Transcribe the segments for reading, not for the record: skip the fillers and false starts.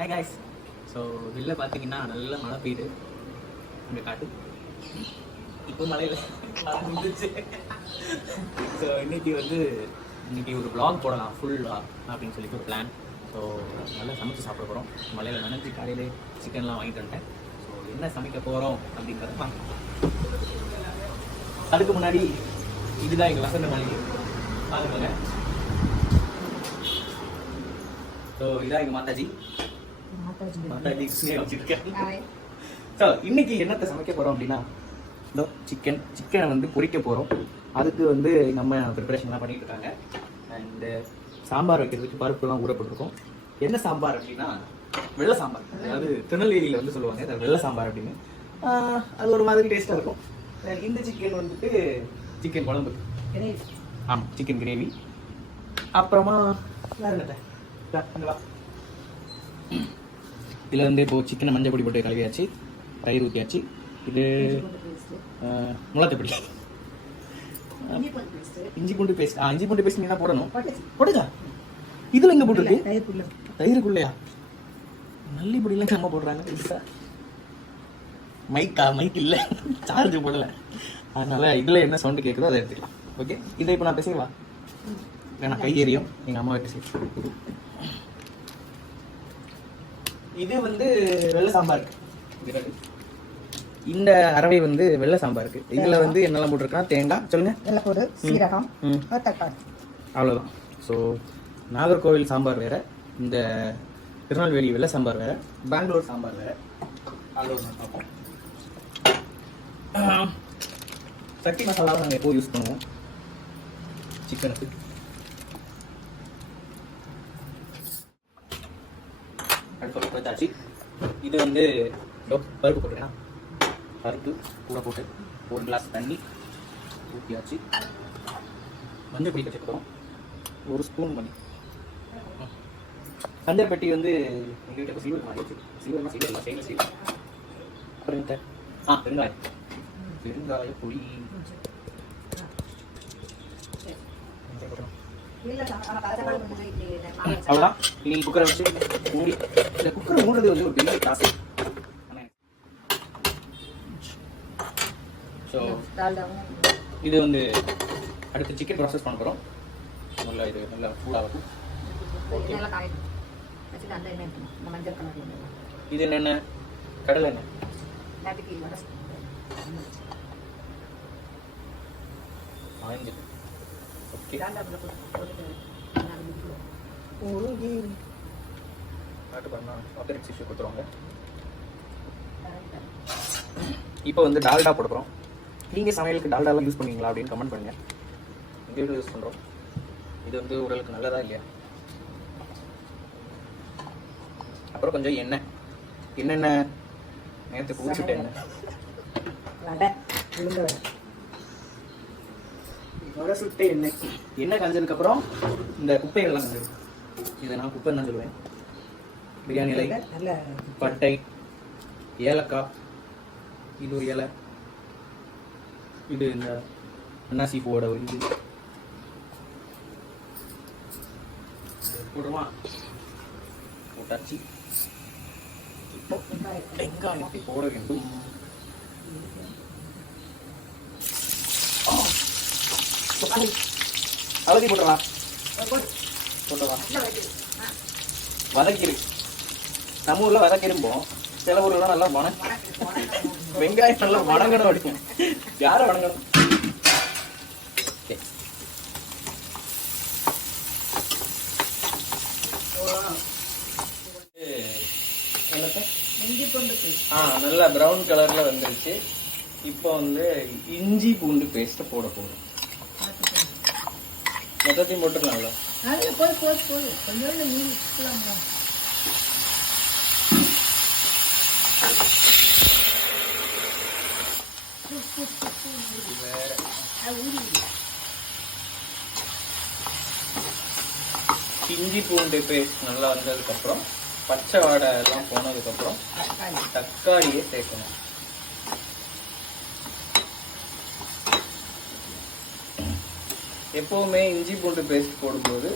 Hi guys. So வெளில பார்த்தீங்கன்னா நல்ல மழை பெய்யுது. இங்கே காட்டு இப்போ மழையில் முடிஞ்சிச்சு. ஸோ இன்னைக்கு ஒரு vlog போடலாம் ஃபுல்லாக அப்படின்னு சொல்லிட்டு ஒரு பிளான். ஸோ நல்லா சமைச்சு சாப்பிட போகிறோம். மழையில் நனைஞ்சு காலையிலே சிக்கன்லாம் வாங்கிட்டு வந்துட்டேன். ஸோ என்ன சமைக்க போகிறோம் அப்படிங்கிறத வாங்க. அதுக்கு முன்னாடி இதுதான் எங்கள் வசந்த மலை பாருங்க. ஸோ இதான் எங்கள் மாதாஜி வச்சுருக்கேன். ஸோ இன்னைக்கு என்னத்தை சமைக்க போகிறோம் அப்படின்னா சிக்கனை பொரிக்க போகிறோம். அதுக்கு எங்கள் அம்மா ப்ரிப்பரேஷன்லாம் பண்ணிட்டு இருக்காங்க. அண்டு சாம்பார் வைக்கிறதுக்கு பருப்புலாம் ஊறப்பட்டிருக்கோம். என்ன சாம்பார் அப்படின்னா வெள்ளை சாம்பார். அதாவது திருநெல்வேலியில் சொல்லுவாங்க அது வெள்ளை சாம்பார் அப்படின்னு. அது ஒரு மாதிரி டேஸ்ட்டாக இருக்கும். இந்த சிக்கன் சிக்கன் குழம்பு, ஆமாம் சிக்கன் கிரேவி. அப்புறமா வேறு என்னட்டா இதில் இப்போ சிக்கனை மஞ்சள் பொடி போட்டு கழுவியாச்சு, தயிர் ஊற்றியாச்சு. இது முளத்தப்படி இஞ்சி பூண்டு பேஸ்ட். இஞ்சி பூண்டு பேஸ்ட் நீ தான் போடணும். போடுதா? இதில் எங்கே போட்டுருக்கு? தயிருக்குள்ளையா? நல்லி பொடியெல்லாம் நம்ம போடுறாங்க. மைக் இல்லை, சார்ஜ் போடலை. அதனால இதில் என்ன சவுண்டு கேட்குதோ அதை எடுத்துக்கலாம். ஓகே, இதை இப்போ நான் பேசுவா வேணா கை ஏறியும் எங்கள் அம்மா வீட்டு சைடு. இது வெள்ளை சாம்பாருக்கு. இந்த அரவை வெள்ளை சாம்பாருக்கு. இதுல என்னெல்லாம் போட்டிருக்கா? தேங்காய் சொல்லுங்க, வெள்ளைப்பூடு, சீரகம், தக்காளி, அவ்வளோதான். ஸோ நாகர்கோவில் சாம்பார் வேற, இந்த திருநெல்வேலி வெள்ளை சாம்பார் வேற, பெங்களூர் சாம்பார் வேற. அவ்வளோ பார்ப்போம். சக்தி மசாலாவை நாங்கள் எப்போது யூஸ் பண்ணுவோம் சிக்கனுக்கு. அடுத்த கொடுத்தாச்சு. இது பருப்பு போட்டுக்கலாம். பருப்பு கூட போட்டு ஒரு கிளாஸ் தண்ணி ஊற்றியாச்சு. மஞ்சள் பொடி கற்றுக்கிறோம், ஒரு ஸ்பூன் பண்ணி. மஞ்சள் பெட்டி எங்கள்கிட்ட சில்வர் மாறிடுச்சு. சில்வர்னா சில்வர் செய்யல செய்யல. அப்புறம் பெருங்காயம், பெருங்காய பொடி. அவ்வளோதான். நீ குக்கரை வச்சு மூடி. இந்த குக்கரை மூடுறது ஒரு பெரிய டாஸ்க். ஸோ இது அடுத்து சிக்கன் ப்ராசஸ் பண்ண போகிறோம். நல்லா சூடாகும். இது என்னென்ன? கடலை எண்ணெய். ஓகே, கொடுத்துருவாங்க. இப்போ டால்டா போட போகிறோம். நீங்கள் சமையலுக்கு டால்டாலாம் யூஸ் பண்ணுவீங்களா அப்படின்னு கமெண்ட் பண்ணுங்கள். எங்கள் வீட்டில் யூஸ் பண்ணுறோம். இது உடலுக்கு நல்லதா இல்லையா? அப்புறம் கொஞ்சம் எண்ணெய். என்னென்ன நேரத்துக்கு ஊற்றிட்ட எண்ணெய், சுட்ட எண்ணெய். எண்ணெய் காஞ்சதுக்கப்புறம் இந்த குப்பைகள்லாம் காஞ்சிடும். இதை நான் குப்பை தான் சொல்லுவேன். பிரியாணி இலை, பட்டை, ஏலக்காய், இது ஒரு இலை, இது இந்த அன்னாசி பூவோட ஒரு இது போடுமா. போட்டாச்சு. இப்போ வெங்காயத்தை போட வேண்டும். அலசி போட்டுடலாம். வதக்கிரு. நம்ம ஊர்ல வதக்கிருப்போம், சில ஊர்லாம் நல்லா வெங்காயம் நல்லா வணங்கணும் அடிக்கும். யாரும் வணங்கணும். நல்லா ப்ரௌன் கலர்ல வந்துருச்சு. இப்போ இஞ்சி பூண்டு பேஸ்ட் போட போறோம். மொத்தத்தையும் போட்டுக்கலாம்ல. இஞ்சி பூண்டு பேஸ்ட் நல்லா வந்ததுக்கப்புறம், பச்சை வாடை எல்லாம் போனதுக்கப்புறம் தக்காளியை சேர்க்கணும். எப்போவுமே இஞ்சி பூண்டு பேஸ்ட் போடும்போது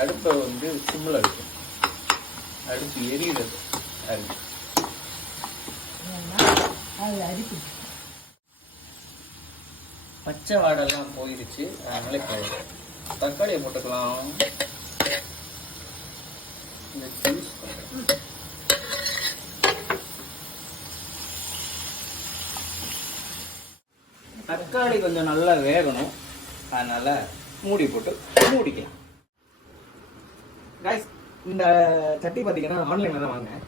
அடுப்பை சிம்மில் இருக்கும். அடுப்பு எரியுறது பச்சை வாடெல்லாம் போயிடுச்சு. அதனால இப்போ தக்காளியை போட்டுக்கலாம். இந்த ஜூஸ் தக்காளி கொஞ்சம் நல்லா வேகணும். அதனால மூடி போட்டு மூடிக்கலாம். கைஸ், இந்த சட்டி பார்த்தீங்கன்னா ஆன்லைனில் தான் வாங்கினேன்.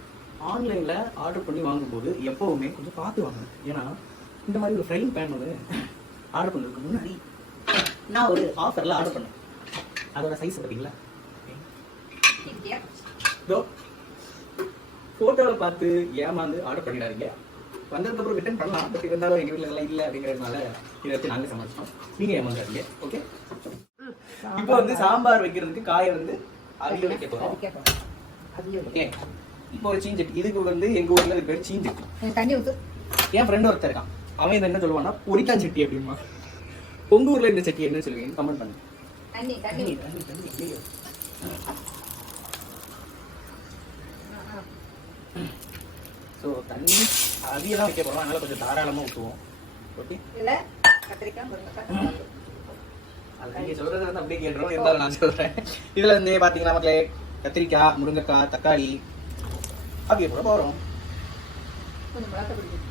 ஆன்லைனில் ஆர்டர் பண்ணி வாங்கும்போது எப்போவுமே கொஞ்சம் பார்த்து வாங்க. ஏன்னா இந்த மாதிரி ஒரு ஃப்ரைங் பேன் வந்து ஆர்டர் பண்ணுறதுக்கு முன்னாடி நான் ஒரு ஆஃபரில் ஆர்டர் பண்ணேன். அதோட சைஸ் பார்த்தீங்களா? ஃபோட்டோவில் பார்த்து ஏமாந்து ஆர்டர் பண்ணிடாதீங்க. வந்ததுக்கப்புறம் ரிட்டர்ன் பண்ணலாம். பட் இருந்தாலும் எங்கள் வீட்டில் எல்லாம் இல்லை அப்படிங்கிறதுனால இதை வச்சு நாங்கள் சமாளிச்சோம். நீங்கள் ஏமாந்தாதீங்க. ஓகே, இப்போ வந்து சாம்பார் வைக்கிறதுக்கு காயை வந்து அவிய வைக்க போகிறோம். ஓகே, இப்போ ஒரு சீஞ்சட்டி. இதுக்கு வந்து எங்கள் ஊரில் இது பேர் சீஞ்சட்டி. தண்ணி ஊற்று. என் ஃப்ரெண்ட் ஒருத்தர் இருக்கான். அவன் இதை என்ன சொல்லுவான்னா பொரிக்கான் சட்டி அப்படிமா. உங்கள் ஊரில் இந்த சட்டி என்ன சொல்லுவீங்க? கமெண்ட் பண்ணுங்க. தண்ணி தண்ணி தண்ணி தண்ணி தண்ணி. ஸோ தண்ணி அதிகமாக வைக்க போகிறோம். அதனால கொஞ்சம் தாராளமாக ஊற்றுவோம். ஓகே, இல்லை கத்திரிக்காய் முருங்கைக்காய். அது நீங்கள் சொல்கிறது வந்து அப்படியே கேட்டுறோம். இருந்தாலும் நான் சொல்கிறேன். இதில் வந்து பார்த்தீங்கன்னா மக்களே, கத்திரிக்காய், முருங்கைக்காய், தக்காளி அப்படியே கூட போகிறோம். கொஞ்சம் மிளகாய் பிடிக்கும்.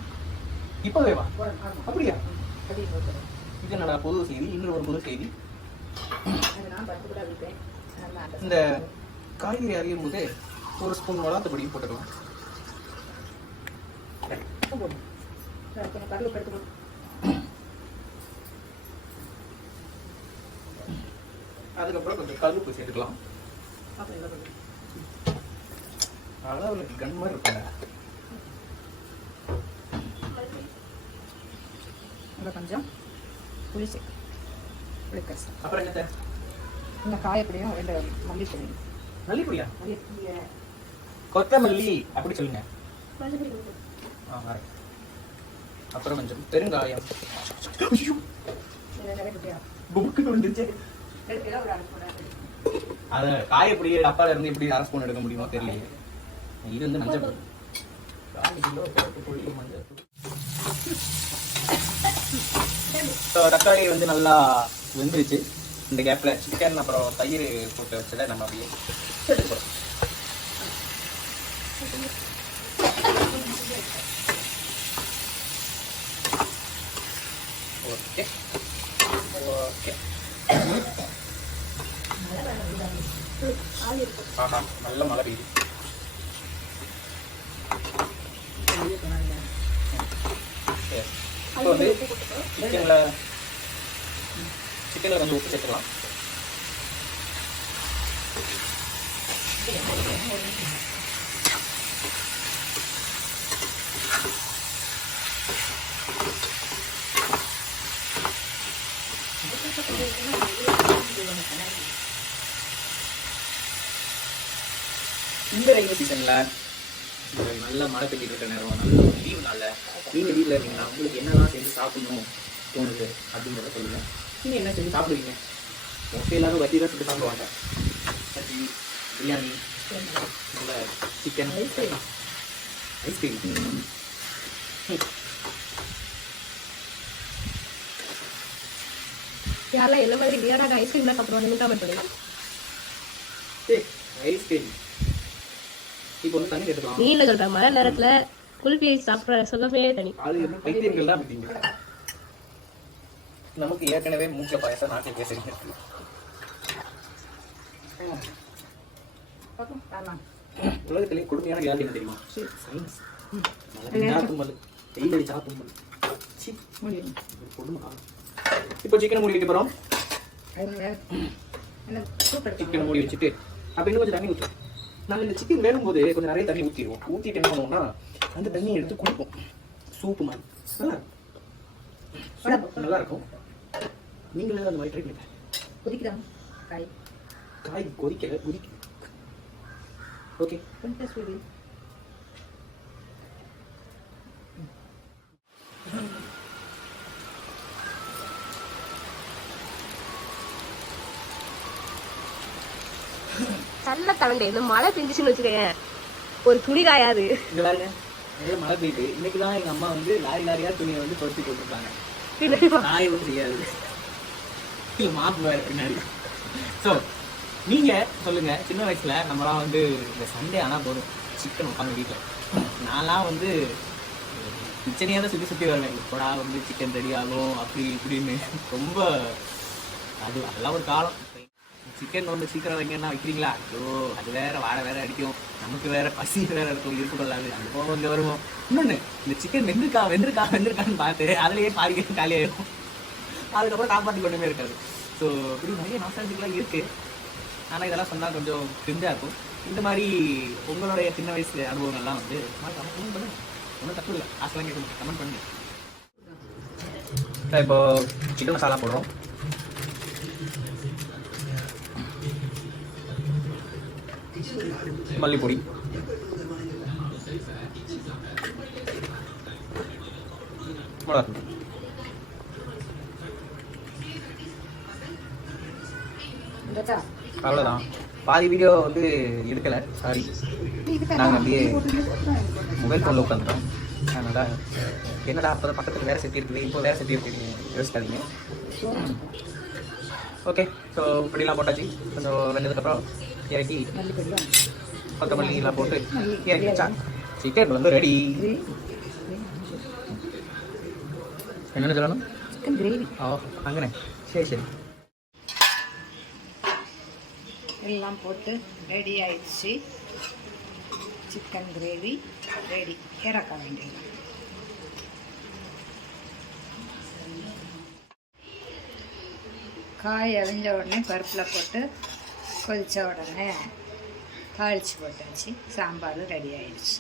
இப்போவே வா. போடணும். அப்படியா? அது போட்டுறேன். இது என்னடா புது செய்தி? இன்னொரு ஒரு புது செய்தி. அது நான் பருப்பு கூட வைப்பேன். இந்த காய்கறி அறியும் போது ஒரு ஸ்பூன் மிளகாத்தூள் போட்டுக்கலாம். கடலுக்கு எடுத்து போட்டு. அதுக்கப்புறம் கொஞ்சம் கல்லுப்பு சேர்த்துக்கலாம். அப்புறம் என்ன பண்ணுறது? அளவுக்கு கன் மாதிரி இருப்பாங்க. அப்புறம் கொஞ்சம் புளிச்சு புளிக்கரசு. அப்புறம் என்னத்த? இந்த காயப்படியும் ரெண்டு மல்லிப்பொடி. மல்லிப்பொடியா? மல்லிப்பொடியை கொத்தமல்லி அப்படி சொல்லுங்க. மல்லிப்பொடி போட்டு. அப்புறம் கொஞ்சம் பெருங்காயம். இதை நிறைய போட்டியா? புக்குன்னு வந்துருச்சு. எடுக்கலாம் ஒரு அரை ஸ்பூன். அதை காயப்பொடி அப்பால இருந்து எப்படி அரை ஸ்பூன் எடுக்க முடியுமோ தெரியலையே. இது வந்து மஞ்சள் பொடி. 4 கிலோ பருப்பு பொடி, மஞ்சள் பொடி. தக்காளி வந்து நல்லா வெந்துருச்சு. இந்த கேப்ல சிக்கன் அப்புறம் தயிர் போட்டு வச்சதை நம்ம அப்படியே சேர்த்து போகிறோம். Okay okay. ஆஹா, நல்ல மழை பெய்யுது. இப்போ வந்து சிக்கனில் கொஞ்சம் உப்பு சேர்த்துக்கலாம். இந்த ரெய்னி சீசன்ல நல்ல மழை பெய்ஞ்சிட்டு இருக்க நேரம், நல்ல லீவு நாள்ல நீங்க வீட்டில் இருக்கீங்கன்னா உங்களுக்கு என்னெல்லாம் செஞ்சு சாப்பிடணும் தோணுது அப்படிங்கிறத சொல்லுங்க. நீங்க என்ன செஞ்சு சாப்பிடுவீங்க? மோஸ்ட்லி எல்லாரும் வட்டி தான் செஞ்சு சாப்பிடுவாங்க. வட்டி, பிரியாணி, சிக்கன், ஐஸ்கிரீம். யாரெல்லாம் என்ன மாதிரி வியராக ஐஸ்கிரீம்லாம் சாப்பிடுவாங்கன்னு கமெண்ட் பண்ணுங்க. ஐஸ்கிரீம் இப்போ வந்து தண்ணி எடுத்துக்கலாம். நீல சொல்றேன், மழை நேரத்துல குல்பி சாப்பிட்ற சொல்லவே தனி. அது என்ன பைத்தியங்கள் தான் பார்த்தீங்க. நமக்கு ஏற்கனவே மூக்க பாயசம் நாட்டில் பேசுறீங்க. உலகத்திலே கொடுமையான வியாதி என்ன தெரியுமா? சயின்ஸ். சாத்தும்பல், வெயிலடி சாத்தும்பல். இப்போ சிக்கனை மூடி வைக்க போறோம். சிக்கனை மூடி வச்சுட்டு அப்ப இன்னும் கொஞ்சம் தண்ணி ஊற்றும். நம்ம இந்த சிக்கன் வேகும் போது கொஞ்சம் நிறைய தண்ணி ஊற்றிடுவோம். ஊற்றிட்டு என்ன பண்ணுவோம்னா அந்த தண்ணியை எடுத்து குடிப்போம். சூப்பு மாதிரி நல்லா இருக்கும். நீங்களே அந்த மாதிரி ட்ரை பண்ணுங்க. கொதிக்கிறாங்க காய். காய் கொதிக்க கொதிக்க. ஓகே, நல்ல தவண்டை இந்த மழை பெஞ்சிச்சுன்னு வச்சுக்கேன், ஒரு துணி காயாது. இங்க பாருங்க, நிறைய மழை பெய்யுது. இன்னைக்கு தான் எங்க அம்மா வந்து லாரி லாரியா துணியை வந்து துவைச்சு போட்டுருக்காங்க. நான் எதுவும் செய்யாது. இல்ல மாப்பு வேற பின்னாடி. ஸோ நீங்க சொல்லுங்க, சின்ன வயசுல நம்மளாம் வந்து இந்த சண்டே ஆனா போதும் சிக்கன் உட்காந்து வீட்டில். நான்லாம் வந்து கிச்சனையாக தான் சுற்றி சுற்றி வருவேன். இப்போடா வந்து சிக்கன் ரெடி ஆகும் அப்படி இப்படின்னு ரொம்ப அதெல்லாம் ஒரு காலம். சிக்கன் வந்து சீக்கிரம் வைங்கன்னா வைக்கிறீங்களா? ஐயோ அது வேற வாடை வேற அடிக்கும், நமக்கு வேற பசி வேற இருக்கும், இருப்பு கொள்ளாது. அந்த போக வந்து வருவோம். இன்னொன்று, இந்த சிக்கன் வெந்திருக்கான்னு பார்த்து அதுலேயே பாதி காலியாயிடும். அதுக்கப்புறம் காப்பாற்றி கொண்டுமே இருக்காது. ஸோ இப்படி நிறைய நாஸ்டாலஜிக்கெலாம் இருக்குது. ஆனால் இதெல்லாம் சொன்னால் கொஞ்சம் கிரிஞ்சாக இருக்கும். இந்த மாதிரி உங்களுடைய சின்ன வயசு அனுபவங்கள்லாம் வந்து கமெண்ட் பண்ணுங்க. ஒன்றும் தப்பு இல்லை, ஆசைலாம் கேட்கணும், கமெண்ட் பண்ணுங்க. இப்போ சிக்கன் மசாலா போடுறோம். மல்லிப்பொடி, மிளகாத்தூள். அவ்வளோதான். பாதி வீடியோ வந்து எடுக்கலை, சாரி. நாங்கள் அப்படியே மொபைல் ஃபோனில் உட்காந்துட்டோம். அதனால் என்னடா அப்போ தான் பக்கத்தில் வேறு செட்டி இருக்குது, இப்போ வேறு செட்டி இருக்குது யோசிக்காதீங்க. ஓகே, ஸோ இப்படிலாம் போட்டாச்சு. கொஞ்சம் வெந்ததுக்கப்புறம் இறக்கி கொத்தமல்லிலாம் போட்டு இறக்கி வச்சா சிக்கன் வந்து ரெடி. என்னென்னு சொல்லணும்? Chicken gravy. ஓ அங்கனே, சரி சரி. எல்லாம் போட்டு ரெடி ஆயிடுச்சு. Chicken gravy ready. இறக்க வேண்டியது. காய் அவிஞ்ச உடனே பருப்பில் போட்டு கொதித்த உடனே தாளித்து போட்டாச்சு. சாம்பார் ரெடி ஆயிடுச்சு.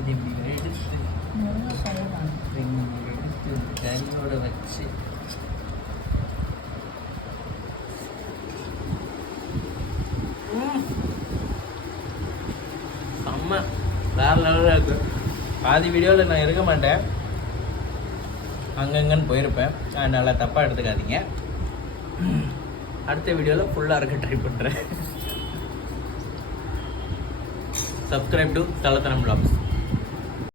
இது இப்படி எடுத்து கறியோட வச்சு செம்ம வேற லெவலில் இருக்கு. பாதி வீடியோவில் நான் இருக்க மாட்டேன், அங்கங்கன்னு போயிருப்பேன். அதனால் தப்பாக எடுத்துக்காதீங்க. அடுத்த வீடியோவில் ஃபுல்லாக இருக்க ட்ரை பண்ணுறேன். சப்ஸ்கிரைப் டு தலத்தனம் vlogs.